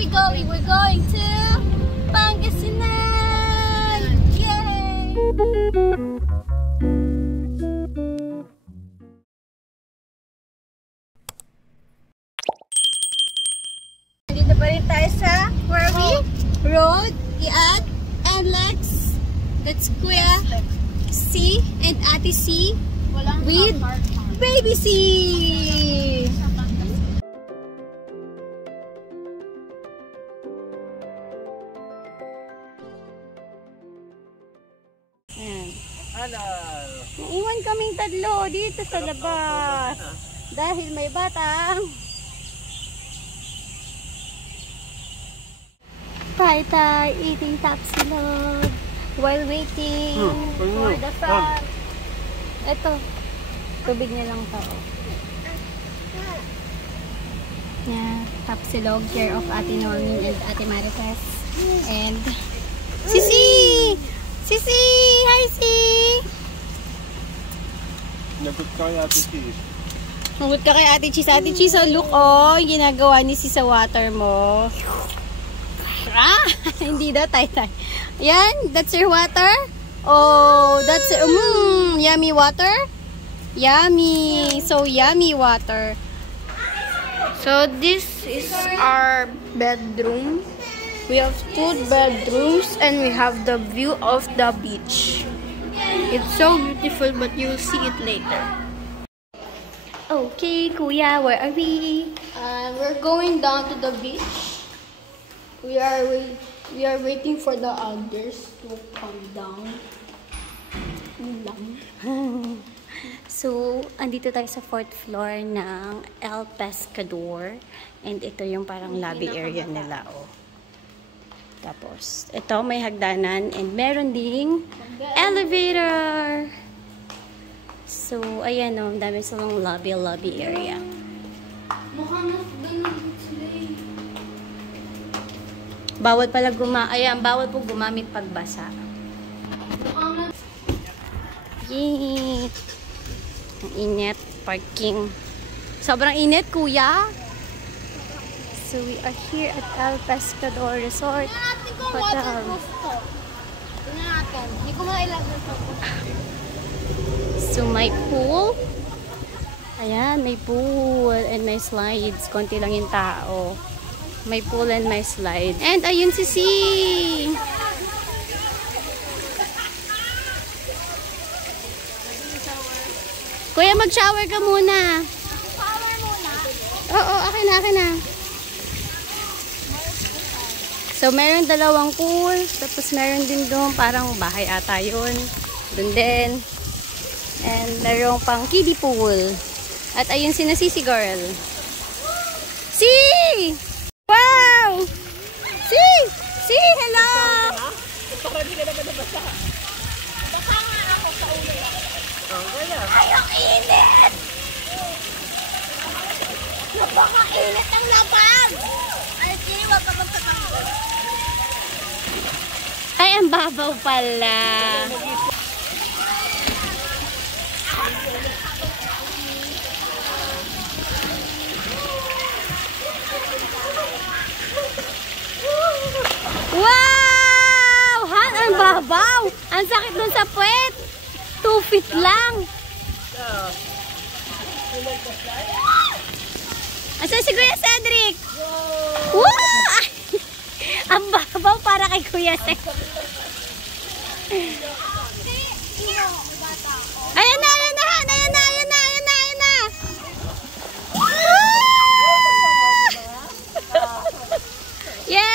we going? We're going to Pangasinan! Yay! Dito pa rin tayo sa where are we? Road, Iad, and let's Kuya C and Ate C with Baby C. Naiwan kaming tatlo dito sa labas dahil may batang Tay eating tapsilog while waiting for the fan. Ito, tubig na lang to. Yeah, tapsilog, care of Ate Normin and Ate Marites. And Sisi! Sisi! Hi, Si! Nagot ka kay Ate Cheese. Nagot ka kay Ate Cheese. Ate Cheese, oh, look, oh, ginagawa ni Si sa water mo. Ah, hindi daw, Tay. Yan, that's your water. Oh, that's yummy water. Yummy. So yummy water. So this is our bedroom. We have 2 bedrooms and we have the view of the beach. It's so beautiful, but you'll see it later. Okay, Kuya, where are we? We're going down to the beach. We are waiting for the others to come down. So, andito tayo sa 4th floor ng El Pescador. And ito yung parang lobby area nila, oh. Tapos, ito may hagdanan and meron ding elevator. So, ayan, oh, dami silang lobby area. Bawal pala bawal po gumamit pagbasa. Yay! Ang init, parking. Sobrang init, Kuya. So we are here at El Pescador Resort Hotel. So may pool. Ayan, may pool and may slides. Konti lang yung tao. May pool and may slide. And ayun si Si! Kuya, mag-shower ka muna. Shower muna? Oo, akin na. So, meron 2 pool. Tapos meron din doon, parang bahay ata yun. Doon din. And meron pang kiddie pool. At ayun si Sisi Girl. Si! Wow! Si! Si! Hello! Baka hindi ka naman nabasa. Baka nga ako sa ulo. Ay, ang init! Napaka-init ang labag! Ay, sige, wag ka magtatanggal. Ay, ang babaw pala. Wow! Han, ang babaw! Ang sakit dun sa puwet! 2 feet lang! Asan si Kuya Cedric? Wow! Ang babaw para kay Kuya Cedric. Ayan na! Yay!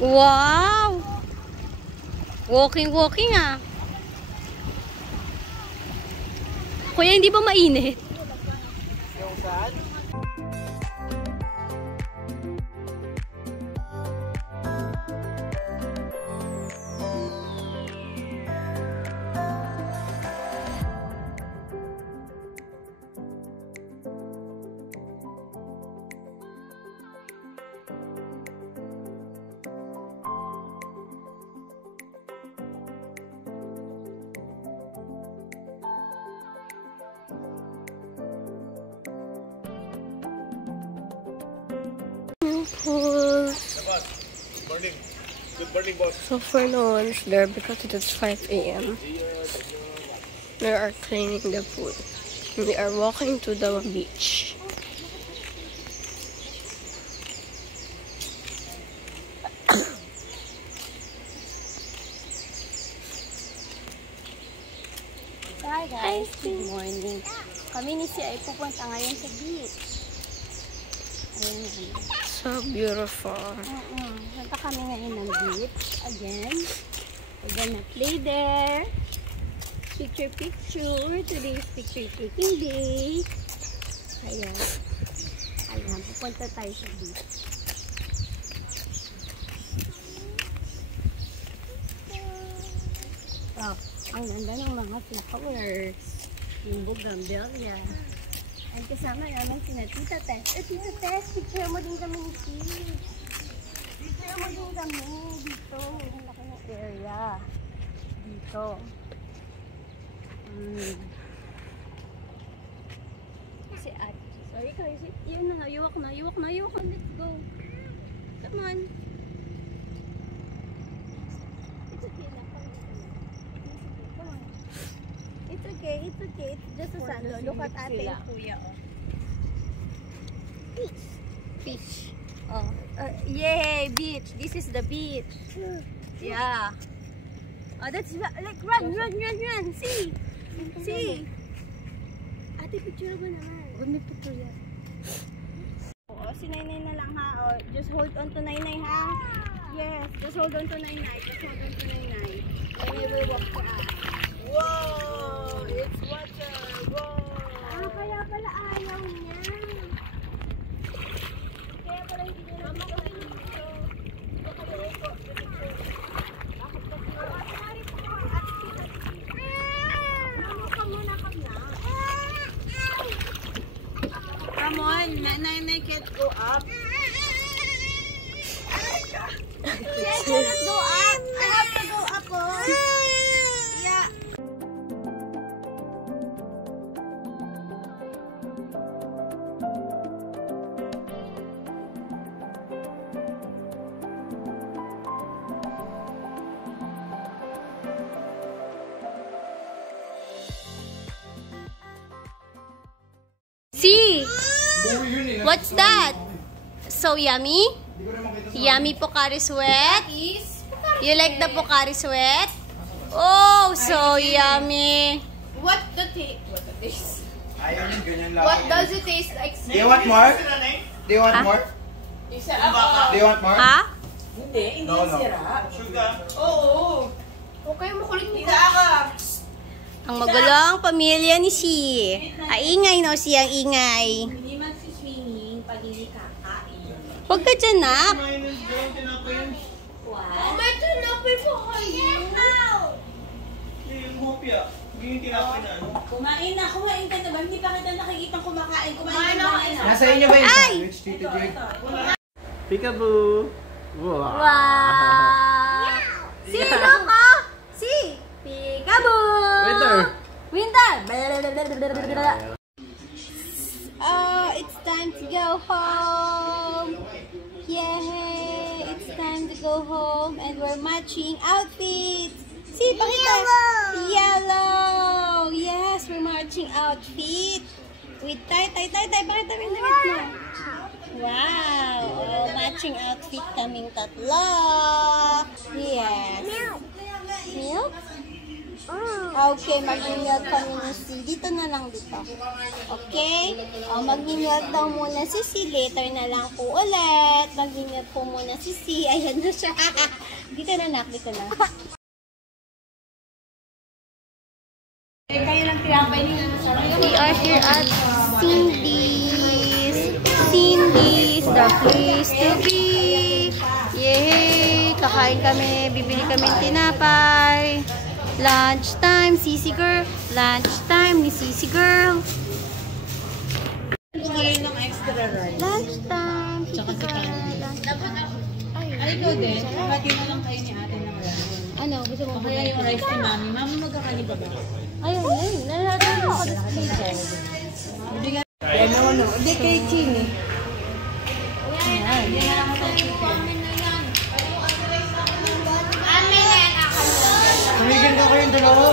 Wow! Walking ah. Kuya, hindi ba mainit? Yung saan? Morning. Good morning, boss. So for no one's there because it is 5 a.m. We are cleaning the pool. We are walking to the beach. Hi guys, good morning. Kami ni si ay pupunta ngayon sa beach. Ayan. So beautiful. Punta kami ngayon ng beach. Again, we're gonna play there. Picture. Today is picture taking day. Ayan. Pupunta tayo sa beach. Oh, ang ganda ng mga flowers. Yung bougainvillea. Ay, kasama namin si Tita Tess. Tita Tess, picture mo din kami ni Steve. Picture mo din kami dito. Ang laki ng area. Dito. Si Ate. Sorry guys. Yun na. Iwak na. Let's go. Come on. It's okay na. Come on. It's okay. It's just a sando. Look at ate and kuya. Beach. Oh. Yay, beach. This is the beach. Yeah. Oh, that's like run. See. Ate, picture ba naman? May picture yan. Oo, si Nainay na lang ha. Oh, just hold on to Nainay ha. Yes, just hold on to Nainay. Nainay will walk for us. Wow! It's water! Wow! Kaya pala ayaw niya. Kaya pala hindi niya Come on! Nainay can't go up. I cannot go up. I have to go up. Yeah. See? What's that? So yummy? Yummy Pocari Sweat? You like the Pocari Sweat? Oh, so yummy. What taste? Ayaw yung ganyan lang. What does it taste like? Do you want more? Do you want Ah? more? Do you want more? Ha? Hindi No. sira. Sugar? Oo. Okay, makulit mo. Hindi ka. Ang magulong pamilya ni si. Ingay no siyang ingay. Hindi magsiswimming pag hindi kakain. Huwag ka dyan, nak. What? May tinapay pa kayo. Yung hopya. Yung tinapay na ano? Kumain ka na ba? Hindi pa kita nakikitang kumakain. Kumain ka na. Nasa inyo ba yung Ay! sandwich, Tito Jake? Peekaboo! Wow! Wow! Sino ka? Si Peekaboo! Winter! Oh, it's time to go home! Yay! It's time to go home and we're matching outfits! See, pakita! Yellow! Yes, we're matching outfit! With tie. Pakita mo yung damit mo. Wow! Oh, matching outfit kaming tatlo! Yes! Milk? Okay, mag-milk kami ni C. Dito na lang dito. Okay? Mag-milk daw muna si C. Later na lang po ulit. Mag-milk po muna si C. Ayan na siya. Dito na nak, dito na. Kayo lang tinapay niyo na sa We are here at Cindy's. Cindy's, the place to be. Yay! Kakain kami. Bibili kami tinapay. Lunch time, Sisi girl. Lunch time ni Sisi girl. Ngayon ng extra rice. Lunch time. Tsaka si Candy. Ay, ikaw din. Bati na lang kayo ni ate ng rice. Ano? Gusto mo Kaya yung rice ni mami. Mami, magkakali ba ba? Ayun, ayun. Nalagay mo ako sa Ano? Hindi kay Chini. Tumigil ka kayong dalawa.